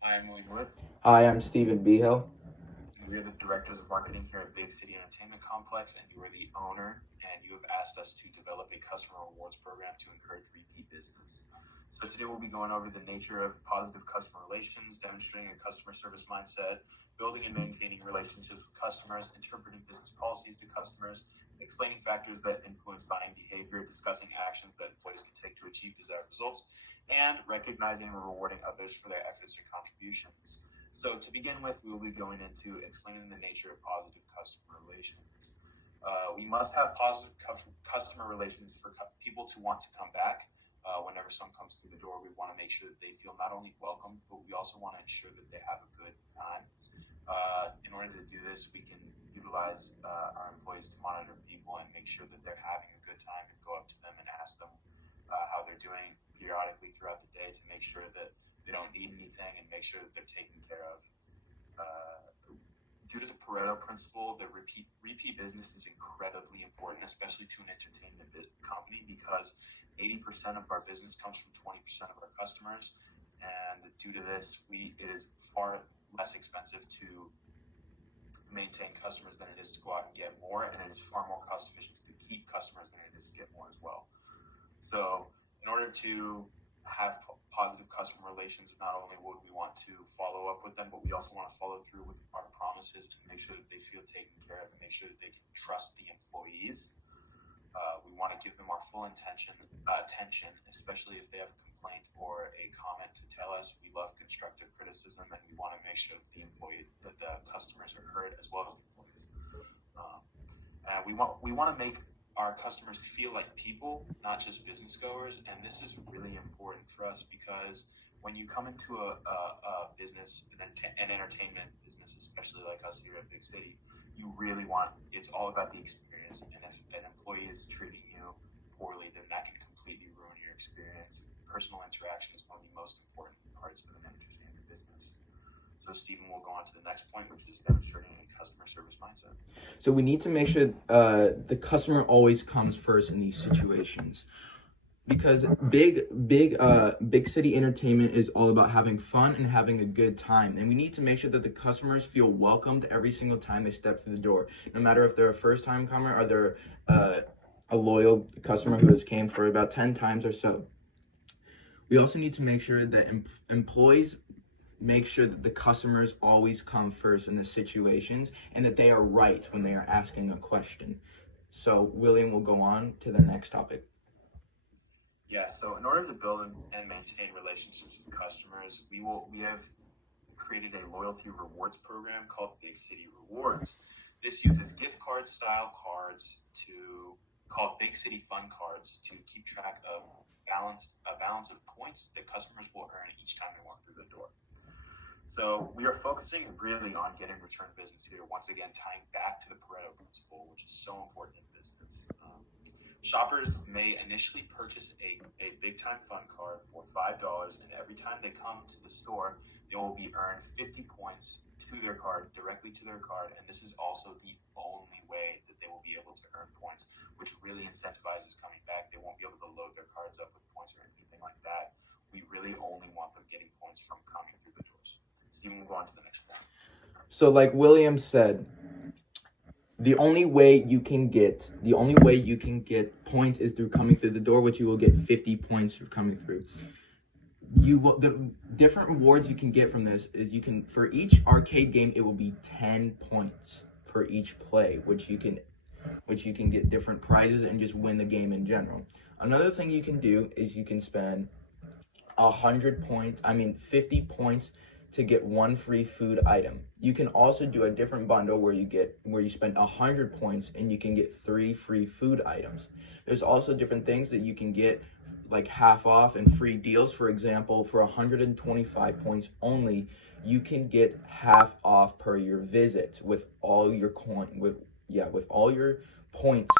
Hi, I'm William Wood. Hi, I'm Stephen Behil. We are the directors of marketing here at Big City Entertainment Complex, and you are the owner, and you have asked us to develop a customer rewards program to encourage repeat business. So today we'll be going over the nature of positive customer relations, demonstrating a customer service mindset, building and maintaining relationships with customers, interpreting business policies to customers, explaining factors that influence buying behavior, discussing actions that employees can take to achieve desired results, and recognizing and rewarding others for their efforts and contributions. So to begin with, we will be going into explaining the nature of positive customer relations. We must have positive customer relations for people to want to come back. Whenever someone comes through the door, we want to make sure that they feel not only welcome, but we also want to ensure that they have a good time. In order to do this, we can utilize our employees to monitor people and make sure that they're having a good time and go up to them and ask them how they're doing periodically throughout the day to make sure that they don't need anything and make sure that they're taken care of. Uh, Due to the Pareto principle, the repeat business is incredibly important, especially to an entertainment company, because 80% of our business comes from 20% of our customers, and due to this, it is far less expensive to maintain customers than it is to go out and get more, and it is far more cost efficient to keep customers than it is to get more as well. So, in order to have positive customer relations, not only would we want to follow up with them, but we also want to follow through with our promises to make sure that they feel taken care of and make sure that they can trust the employees. We want to give them our full attention, especially if they have a complaint or a comment to tell us. We love constructive criticism, and we want to make sure that the customers are heard as well as the employees. Um, we want to make our customers feel like people, not just business goers. And this is really important for us because when you come into a business, an entertainment business, especially like us here at Big City, you really want it's all about the experience. And if an employee is treating you poorly, then that can completely ruin your experience. Personal interaction is one of the most important parts of an entertainment business. So Stephen will go on to the next point, which is demonstrating a customer service mindset. So we need to make sure the customer always comes first in these situations because big city entertainment is all about having fun and having a good time, and we need to make sure that the customers feel welcomed every single time they step through the door, no matter if they're a first time comer or they're a loyal customer who has came for about 10 times or so. We also need to make sure that employees make sure that the customers always come first in the situations and that they are right when they are asking a question. So William will go on to the next topic. Yeah, so in order to build and maintain relationships with customers, we have created a loyalty rewards program called Big City Rewards. This uses gift card style cards to called Big City Fun cards to keep track of a balance of points that customers will earn each time they walk through the door. So we are focusing really on getting return business here. Once again, tying back to the Pareto principle, which is so important in business. Shoppers may initially purchase a big time fun card for $5, and every time they come to the store, they will be earned 50 points to their card, directly to their card. And this is also the only way that they will be able to earn points, which really incentivizes coming back. They won't be able to load their cards up with points or anything like that. We really only want them getting points from coming through the doors. Steven, we'll go on to the next point. So like William said, the only way you can get points is through coming through the door, which you will get 50 points for coming through. The different rewards you can get from this is you can, for each arcade game, it will be 10 points for each play, which you can get different prizes and just win the game in general. Another thing you can do is you can spend 50 points to get one free food item. You can also do a different bundle where you spend 100 points and you can get 3 free food items. There's also different things that you can get, like half off and free deals. For example, for 125 points only, you can get half off per your visit with all your points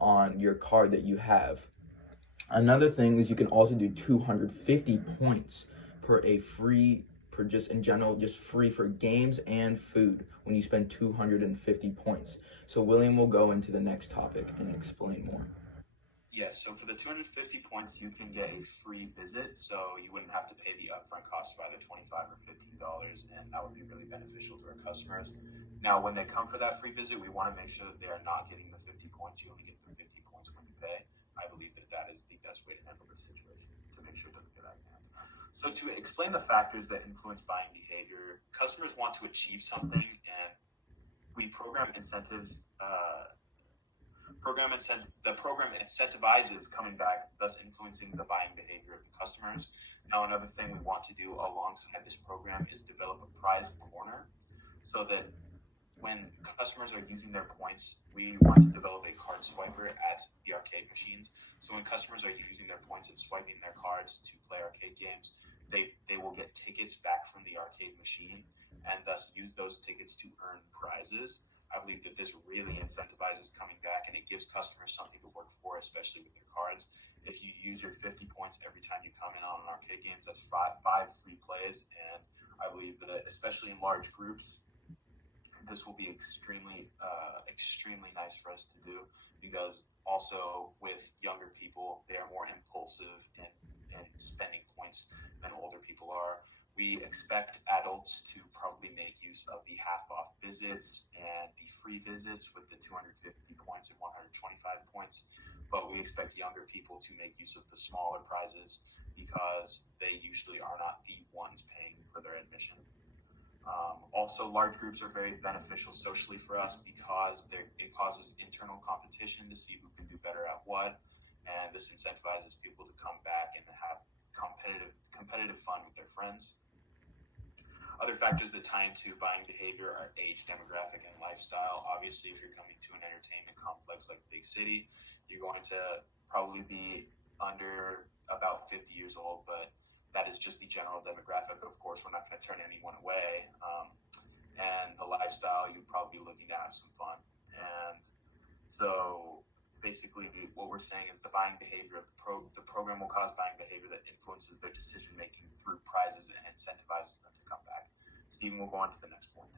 on your card that you have. Another thing is you can also do 250 points per a free, per just in general, just free for games and food when you spend 250 points. So William will go into the next topic and explain more. Yes, so for the 250 points, you can get a free visit, so you wouldn't have to pay the upfront cost of either $25 or $15. that would be really beneficial to our customers. Now, when they come for that free visit, we want to make sure that they are not getting the 50 points. You only get the 50 points when you pay. I believe that that is the best way to handle this situation to make sure it doesn't get out of hand. So to explain the factors that influence buying behavior, customers want to achieve something, and we program incentives. The program incentivizes coming back, thus influencing the buying behavior of the customers. Now, another thing we want to do alongside this program is develop a prize corner, so that when customers are using their points, we want to develop a card swiper at the arcade machines. So when customers are using their points and swiping their cards to play arcade games, they will get tickets back from the arcade machine and thus use those tickets to earn prizes. I believe that this really incentivizes coming back, and it gives customers something to work for, especially with their cards. If you use your 50 points every time you come in on an arcade games, that's five free plays, and I believe that especially in large groups, this will be extremely nice for us to do, because also with younger people, they are more impulsive in spending points than older people are. We expect adults to probably make use of the half off visits and the free visits with the 250 points and 125 points, but we expect younger people to make use of the smaller prizes because they usually are not the ones paying for their admission. Also, large groups are very beneficial socially for us because it causes internal competition to see who can do better at what, and this incentivizes people to come back and have competitive fun with their friends. Other factors that tie into buying behavior are age, demographic, and lifestyle. Obviously, if you're coming to an entertainment complex like Big City, you're going to probably be under about 50 years old, but that is just the general demographic. Of course, we're not going to turn anyone away. And the lifestyle, you'd probably be looking to have some fun. And so basically what we're saying is the buying behavior of the program will cause buying behavior that influences their decision making through prizes and incentivizes them to come back. Steven will go on to the next point.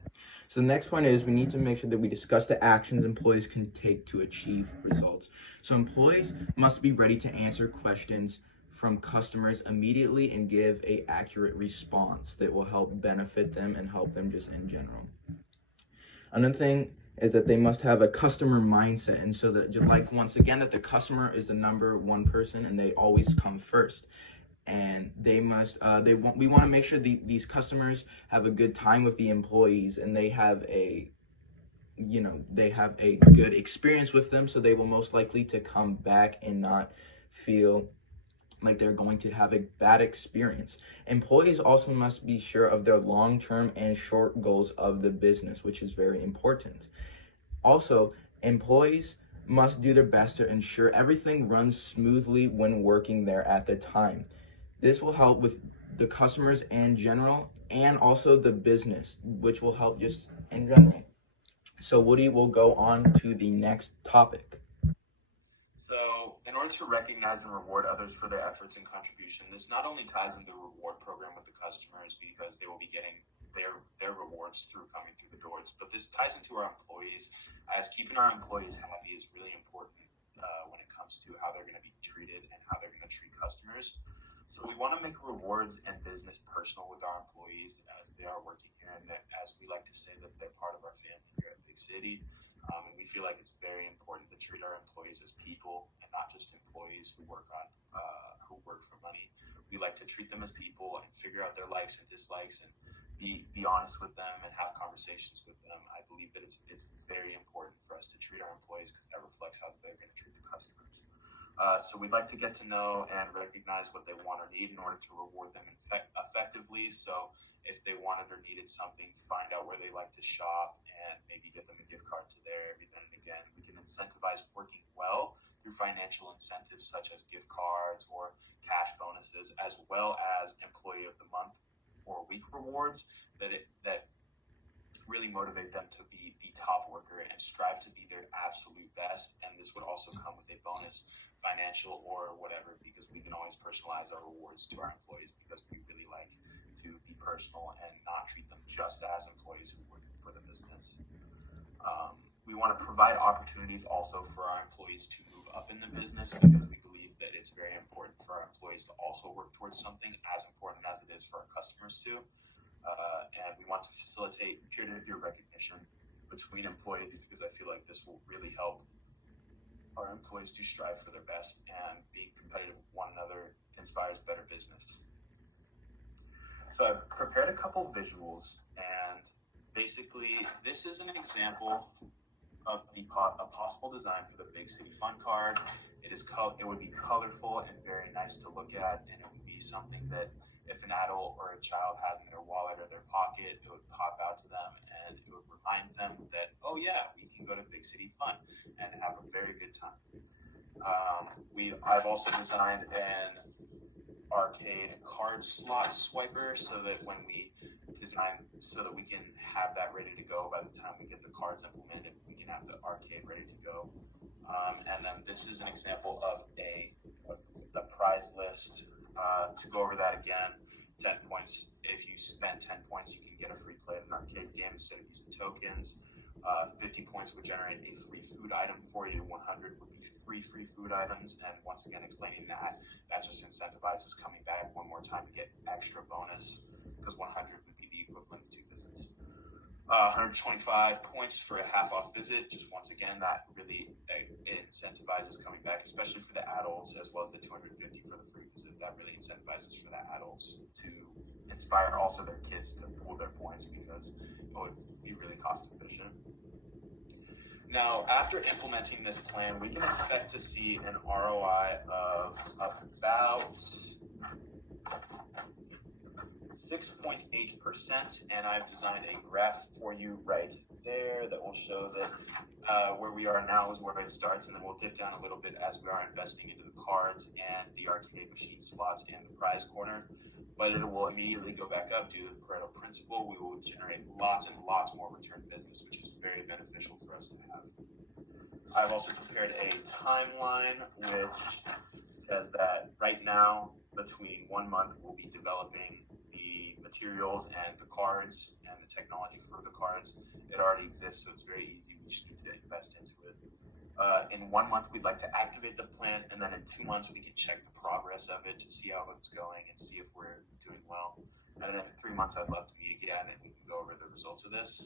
So the next point is we need to make sure that we discuss the actions employees can take to achieve results. So employees must be ready to answer questions from customers immediately and give a accurate response that will help benefit them and help them just in general. Another thing is that they must have a customer mindset, and so that just like once again that the customer is the number one person and they always come first. And they must we want to make sure these customers have a good time with the employees, and they have a good experience with them, so they will most likely to come back and not feel like they're going to have a bad experience. Employees also must be sure of their long-term and short goals of the business, which is very important. Also, employees must do their best to ensure everything runs smoothly when working there at the time. This will help with the customers in general and also the business, which will help just in general. So Woody will go on to the next topic. So in order to recognize and reward others for their efforts and contribution, this not only ties into the reward program with the customers because they will be getting their rewards through coming through the doors, but this ties into our employees, as keeping our employees happy is really important when it comes to how they're going to be treated and how they're going to treat customers. So we want to make rewards and business personal with our employees as they are working here, and as we like to say that they're part of our family here at Big City. And we feel like it's very important to treat our employees as people and not just employees who work for money. We like to treat them as people and figure out their likes and dislikes and be honest with them and have conversations with them. I believe that it's very important for us to treat our employees because that reflects how they're going to treat the customers. So we'd like to get to know and recognize what they want or need in order to reward them effectively. So if they wanted or needed something, find out where they like to shop and maybe give them a gift card to there every now and again. We can incentivize working well through financial incentives such as gift cards or cash bonuses, as well as employee of the month or week rewards that really motivate them to be the top worker and strive to be their absolute best. And this would also come with a bonus, financial or whatever, because we can always personalize our rewards to our employees because we really like to be personal and not treat them just as employees who work for the business. We want to provide opportunities also for our employees to move up in the business because we believe that it's very important for our employees to also work towards something as important as it is for our customers to. And we want to facilitate peer-to-peer recognition between employees because I feel like this will really help our employees to strive for their best, and being competitive with one another inspires better business. So I've prepared a couple visuals, and basically this is an example of a possible design for the Big City Fun card. It would be colorful and very nice to look at, and it would be something that if an adult or a child had in their wallet or their pocket, it would pop out to them and it would remind them that, oh yeah, we can go to Big City Fun and have a very good time. I've also designed an arcade card slot swiper so that when we design, so that we can have that ready to go by the time we get the cards implemented, we can have the arcade ready to go. And then this is an example of the prize list. To go over that again, 10 points. If you spend 10 points, you can get a free play of an arcade game instead of using tokens. 50 points would generate a free food item for you. 100 would be free food items. And once again, explaining that just incentivizes coming back one more time to get extra bonus, because 100 would be the equivalent of 2 visits. 125 points for a half-off visit. Just once again, that really incentivizes coming back, especially for the adults, as well as the 250 for the free visit. That really incentivizes for the adults to inspire also their kids to pool their points, because it would be really cost efficient. Now, after implementing this plan, we can expect to see an ROI of about 6.8%, and I've designed a graph for you right there that will show that where we are now is where it starts, and then we'll dip down a little bit as we are investing into the cards and the arcade machine slots and the prize corner. But it will immediately go back up due to the Pareto principle. We will generate lots and lots more return business, which is very beneficial for us to have. I've also prepared a timeline which says that right now, between 1 month, we'll be developing the materials and the cards and the technology for the cards. It already exists, so it's very easy. We just need to invest into it. In 1 month, we'd like to activate the plan, and then in 2 months, we can check the progress of it to see how it's going and see if we're doing well. And then in 3 months, I'd love to meet again and we can go over the results of this.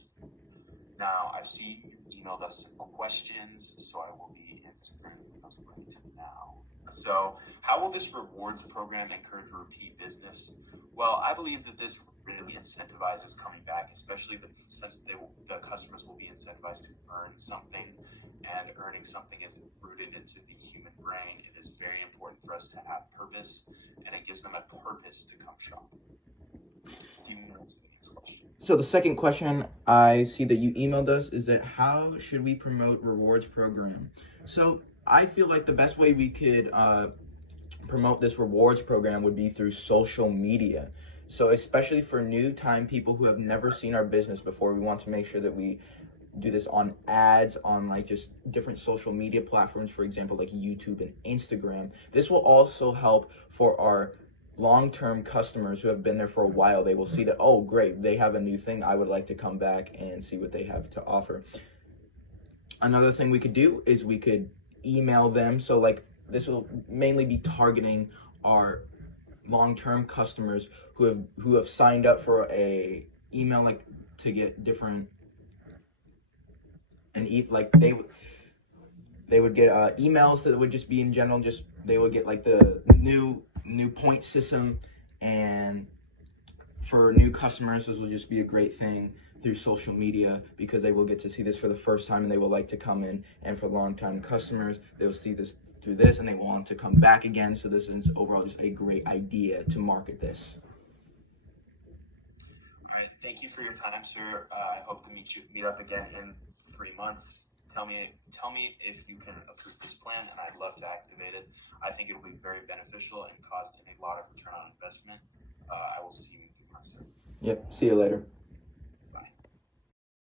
Now, I've seen you emailed us some questions, so I will be answering those right now. So, how will this rewards program encourage repeat business? Well, I believe that this really incentivizes coming back, especially since the customers will be incentivized to earn something, and earning something is rooted into the human brain. It is very important for us to have purpose, and it gives them a purpose to come shop. Steven, what's the next question? So the second question I see that you emailed us is that how should we promote rewards program? So I feel like the best way we could promote this rewards program would be through social media. So especially for new time people who have never seen our business before, we want to make sure that we do this on ads, on like just different social media platforms, for example, like YouTube and Instagram. This will also help for our long-term customers who have been there for a while. They will see that, oh great, they have a new thing, I would like to come back and see what they have to offer. Another thing we could do is we could email them. So like this will mainly be targeting our long-term customers who have signed up for a email, like to get different and like they would get emails that would just be in general, just they would get like the new point system, and for new customers this will just be a great thing through social media because they will get to see this for the first time and they will like to come in, and for long-time customers they will see this through this and they will want to come back again. So this is overall just a great idea to market this. All right, thank you for your time, sir. I hope to meet up again in 3 months. Tell me if you can approve this plan, and I'd love to activate it. I think it'll be very beneficial and cause a lot of return on investment. I will see you in 3 months. Yep, see you later.